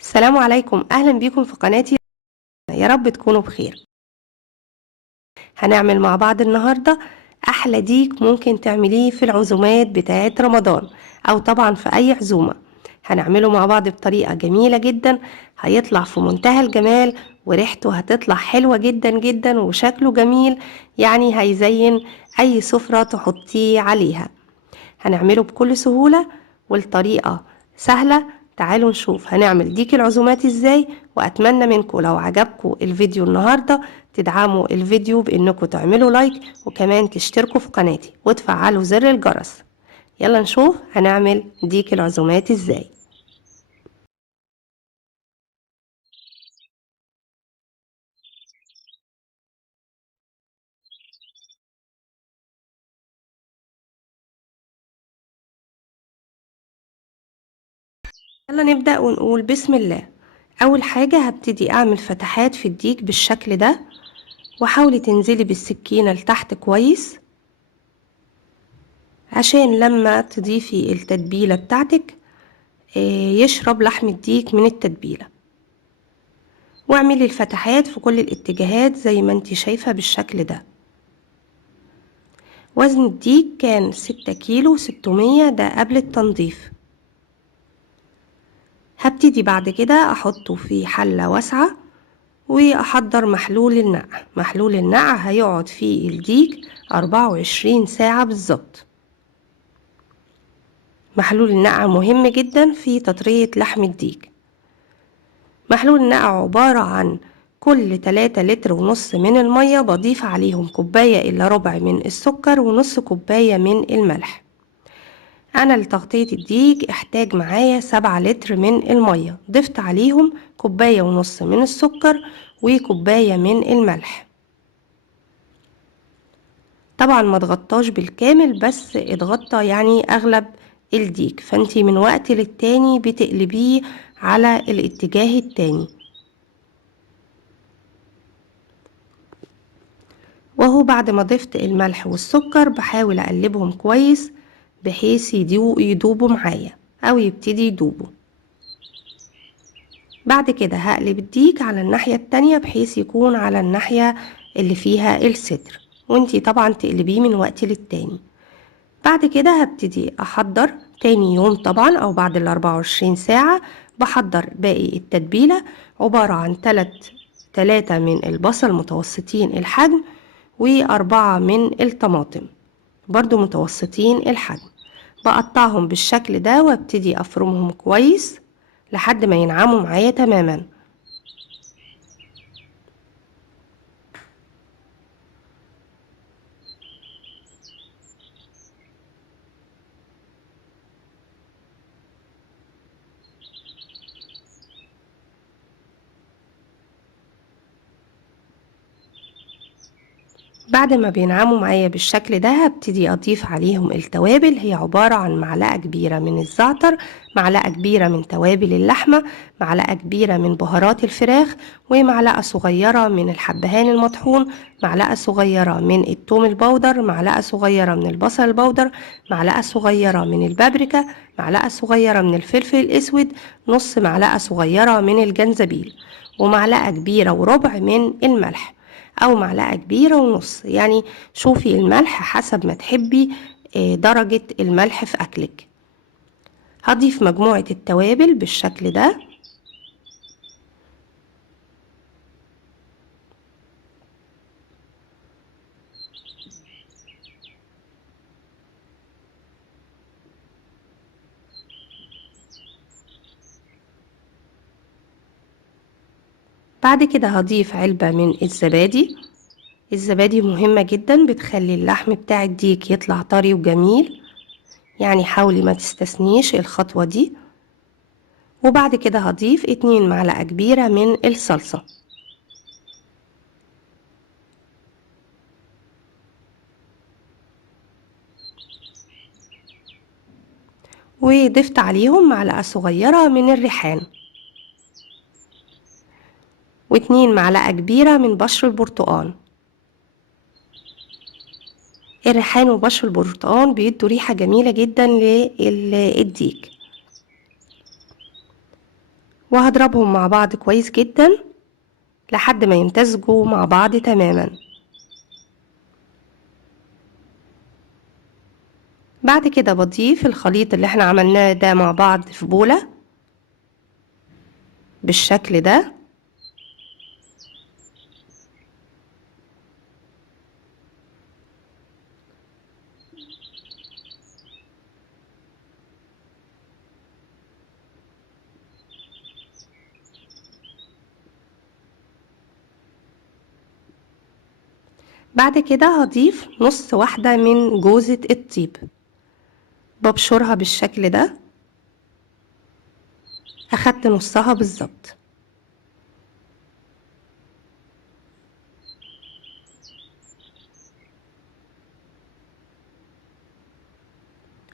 السلام عليكم، أهلا بيكم في قناتي. يا رب تكونوا بخير. هنعمل مع بعض النهاردة أحلى ديك ممكن تعمليه في العزومات بتاعة رمضان أو طبعا في أي عزومة. هنعمله مع بعض بطريقة جميلة جدا، هيطلع في منتهى الجمال وريحته هتطلع حلوة جدا جدا وشكله جميل، يعني هيزين أي سفرة تحطيه عليها. هنعمله بكل سهولة والطريقة سهلة. تعالوا نشوف هنعمل ديك العزومات ازاي، واتمنى منكم لو عجبكم الفيديو النهاردة تدعموا الفيديو بانكم تعملوا لايك وكمان تشتركوا في قناتي وتفعلوا زر الجرس. يلا نشوف هنعمل ديك العزومات ازاي. يلا نبدأ ونقول بسم الله. اول حاجة هبتدي اعمل فتحات في الديك بالشكل ده، وحاولي تنزلي بالسكينة لتحت كويس عشان لما تضيفي التتبيلة بتاعتك يشرب لحم الديك من التتبيلة. واعملي الفتحات في كل الاتجاهات زي ما انتي شايفة بالشكل ده. وزن الديك كان 6 كيلو 600، ده قبل التنظيف. هبتدي بعد كده احطه في حلة واسعة واحضر محلول النقع. محلول النقع هيقعد فيه الديك 24 ساعة بالظبط. محلول النقع مهم جدا في تطرية لحم الديك. محلول النقع عبارة عن كل 3 لتر ونص من المية بضيف عليهم كوباية إلا ربع من السكر ونص كوباية من الملح. أنا لتغطية الديك احتاج معايا 7 لتر من المية، ضفت عليهم كوباية ونص من السكر وكوباية من الملح. طبعا ما تغطاش بالكامل، بس اتغطى يعني أغلب الديك، فانتي من وقت للتاني بتقلبيه على الاتجاه التاني. وهو بعد ما ضفت الملح والسكر بحاول اقلبهم كويس بحيث يدوبوا معايا او يبتدي يدوبوا. بعد كده هقلب الديك على الناحية التانية بحيث يكون على الناحية اللي فيها الصدر، وانتي طبعا تقلبيه من وقت للتاني. بعد كده هبتدي احضر تاني يوم طبعا او بعد ال24 ساعة. بحضر باقي التتبيلة، عبارة عن 3 من البصل متوسطين الحجم و4 من الطماطم برضو متوسطين الحجم. بقطعهم بالشكل ده وابتدي افرمهم كويس لحد ما ينعموا معايا تماما. بعد ما بينعموا معايا بالشكل ده هبتدي اضيف عليهم التوابل. هي عبارة عن معلقة كبيرة من الزعتر، معلقة كبيرة من توابل اللحمة، معلقة كبيرة من بهارات الفراخ، ومعلقة صغيرة من الحبهان المطحون، معلقة صغيرة من الثوم البودر، معلقة صغيرة من البصل البودر، معلقة صغيرة من البابريكا، معلقة صغيرة من الفلفل الاسود، نص معلقة صغيرة من الجنزبيل، ومعلقة كبيرة وربع من الملح او معلقة كبيرة ونص. يعني شوفي الملح حسب ما تحبي درجة الملح في اكلك. هضيف مجموعة التوابل بالشكل ده. بعد كده هضيف علبة من الزبادي. الزبادي مهمة جدا، بتخلي اللحم بتاع الديك يطلع طري وجميل، يعني حاولي ما تستثنيش الخطوة دي. وبعد كده هضيف 2 معلقة كبيرة من الصلصة، وضفت عليهم معلقة صغيرة من الريحان، و2 معلقة كبيرة من بشر البرتقال. الريحان وبشر البرتقال بيدوا ريحة جميلة جدا للديك. وهضربهم مع بعض كويس جدا لحد ما يمتزجوا مع بعض تماما. بعد كده بضيف الخليط اللي احنا عملناه ده مع بعض في بولة بالشكل ده. بعد كده هضيف نص واحدة من جوزة الطيب، ببشرها بالشكل ده، اخدت نصها بالظبط.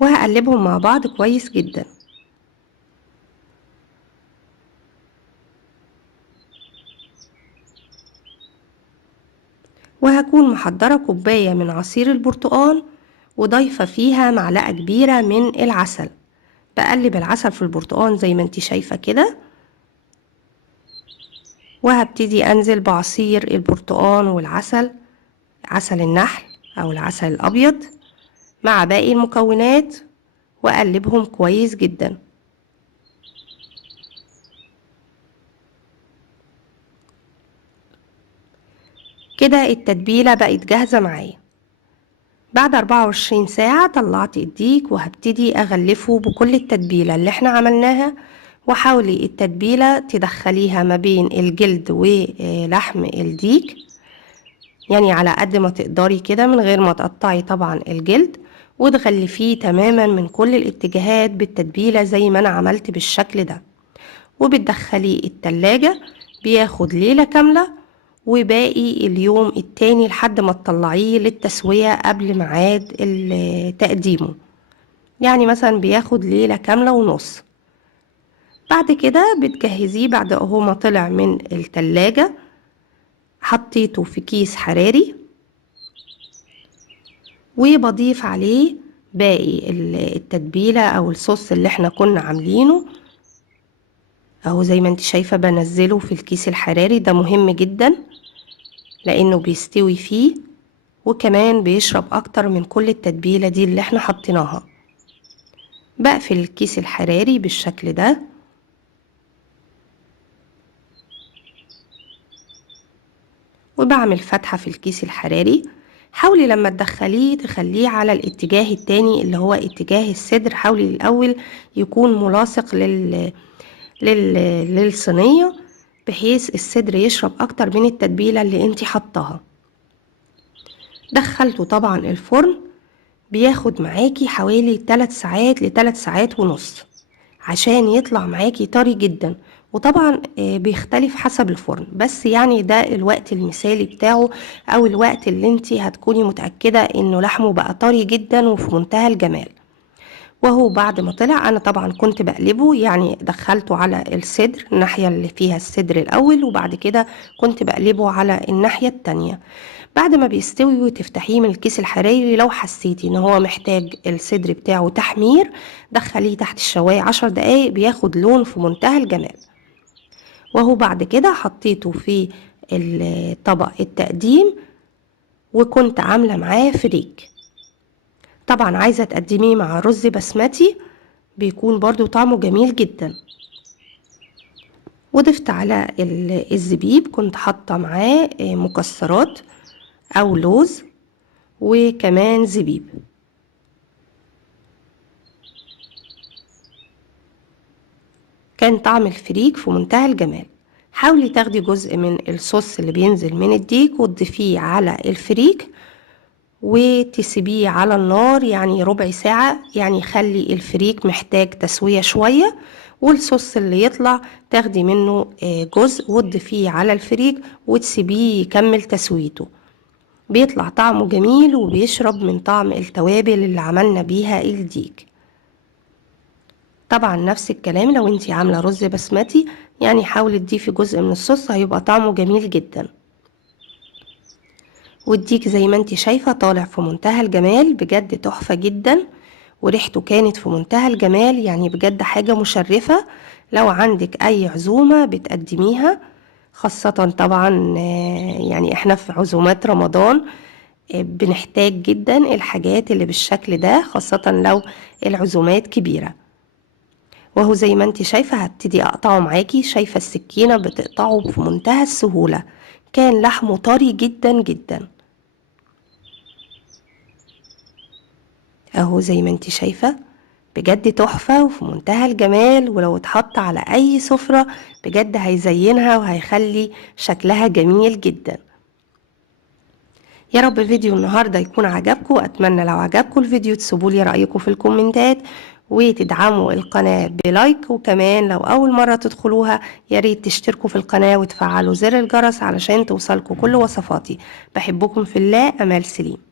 وهقلبهم مع بعض كويس جدا. وهكون محضرة كوباية من عصير البرتقال وضايفة فيها معلقة كبيرة من العسل. بقلب العسل في البرتقال زي ما انت شايفة كده، وهبتدي انزل بعصير البرتقال والعسل، عسل النحل او العسل الابيض، مع باقي المكونات، واقلبهم كويس جدا. كده التتبيلة بقت جاهزة معايا. بعد 24 ساعة طلعت الديك وهبتدي اغلفه بكل التتبيلة اللي احنا عملناها. وحاولي التتبيلة تدخليها ما بين الجلد ولحم الديك، يعني على قد ما تقدري كده من غير ما تقطعي طبعا الجلد، وتغلفيه تماما من كل الاتجاهات بالتتبيلة زي ما انا عملت بالشكل ده. وبتدخليه التلاجة، بياخد ليلة كاملة، وباقي اليوم التاني لحد ما تطلعيه للتسوية قبل ميعاد تقديمه، يعني مثلا بياخد ليلة كاملة ونص. بعد كده بتجهزيه بعد اهو ما طلع من التلاجة، حطيته في كيس حراري، وبضيف عليه باقي التتبيلة او الصوص اللي احنا كنا عاملينه اهو زي ما انت شايفة. بنزله في الكيس الحراري ده، مهم جدا لانه بيستوي فيه، وكمان بيشرب اكتر من كل التتبيلة دي اللي احنا حطيناها. بقفل الكيس الحراري بالشكل ده، وبعمل فتحة في الكيس الحراري. حاولي لما تدخليه تخليه على الاتجاه التاني اللي هو اتجاه الصدر. حاولي الاول يكون ملاصق لل... للصينية، بحيث الصدر يشرب اكتر من التتبيلة اللي انتي حطاها. دخلته طبعا الفرن، بياخد معاكي حوالي 3 ساعات ل3 ساعات ونص عشان يطلع معاكي طري جدا. وطبعا بيختلف حسب الفرن، بس يعني ده الوقت المثالي بتاعه، او الوقت اللي انتي هتكوني متأكدة انه لحمه بقى طري جدا وفي منتهى الجمال. وهو بعد ما طلع انا طبعا كنت بقلبه، يعني دخلته على الصدر، الناحية اللي فيها الصدر الاول، وبعد كده كنت بقلبه على الناحية التانية. بعد ما بيستوي وتفتحيه من الكيس الحراري، لو حسيتي ان هو محتاج الصدر بتاعه تحمير، دخليه تحت الشواية 10 دقايق، بياخد لون في منتهى الجمال. وهو بعد كده حطيته في الطبق التقديم، وكنت عاملة معاه فريك. طبعا عايزة تقدميه مع رز بسمتي، بيكون برضو طعمه جميل جدا. وضفت على الزبيب، كنت حاطة معاه مكسرات او لوز وكمان زبيب. كان طعم الفريك في منتهى الجمال. حاولي تاخدي جزء من الصوص اللي بينزل من الديك وتضيفيه على الفريك، وتسيبيه على النار يعني ربع ساعة، يعني خلي الفريك محتاج تسوية شوية، والصوص اللي يطلع تاخدي منه جزء وتضيفيه على الفريك وتسيبيه يكمل تسويته. بيطلع طعمه جميل وبيشرب من طعم التوابل اللي عملنا بيها الديك. طبعا نفس الكلام لو انتي عاملة رز بسمتي، يعني حاولي تضيفي جزء من الصوص، هيبقى طعمه جميل جدا. والديك زي ما انتي شايفة طالع في منتهى الجمال، بجد تحفة جدا، وريحته كانت في منتهى الجمال، يعني بجد حاجة مشرفة لو عندك اي عزومة بتقدميها، خاصة طبعا يعني احنا في عزومات رمضان بنحتاج جدا الحاجات اللي بالشكل ده، خاصة لو العزومات كبيرة. وهو زي ما انت شايفة هبتدي اقطعه معاكي، شايفة السكينة بتقطعه في منتهى السهولة، كان لحمه طري جدا جدا اهو زي ما انت شايفة، بجد تحفة وفي منتهى الجمال، ولو اتحط على اي سفرة بجد هيزينها وهيخلي شكلها جميل جدا. يا رب فيديو النهاردة يكون عجبكم، اتمنى لو عجبكم الفيديو تسيبولي رأيكم في الكومنتات وتدعموا القناة بلايك، وكمان لو اول مرة تدخلوها ياريت تشتركوا في القناة وتفعلوا زر الجرس علشان توصلكوا كل وصفاتي. بحبكم في الله، امال سليم.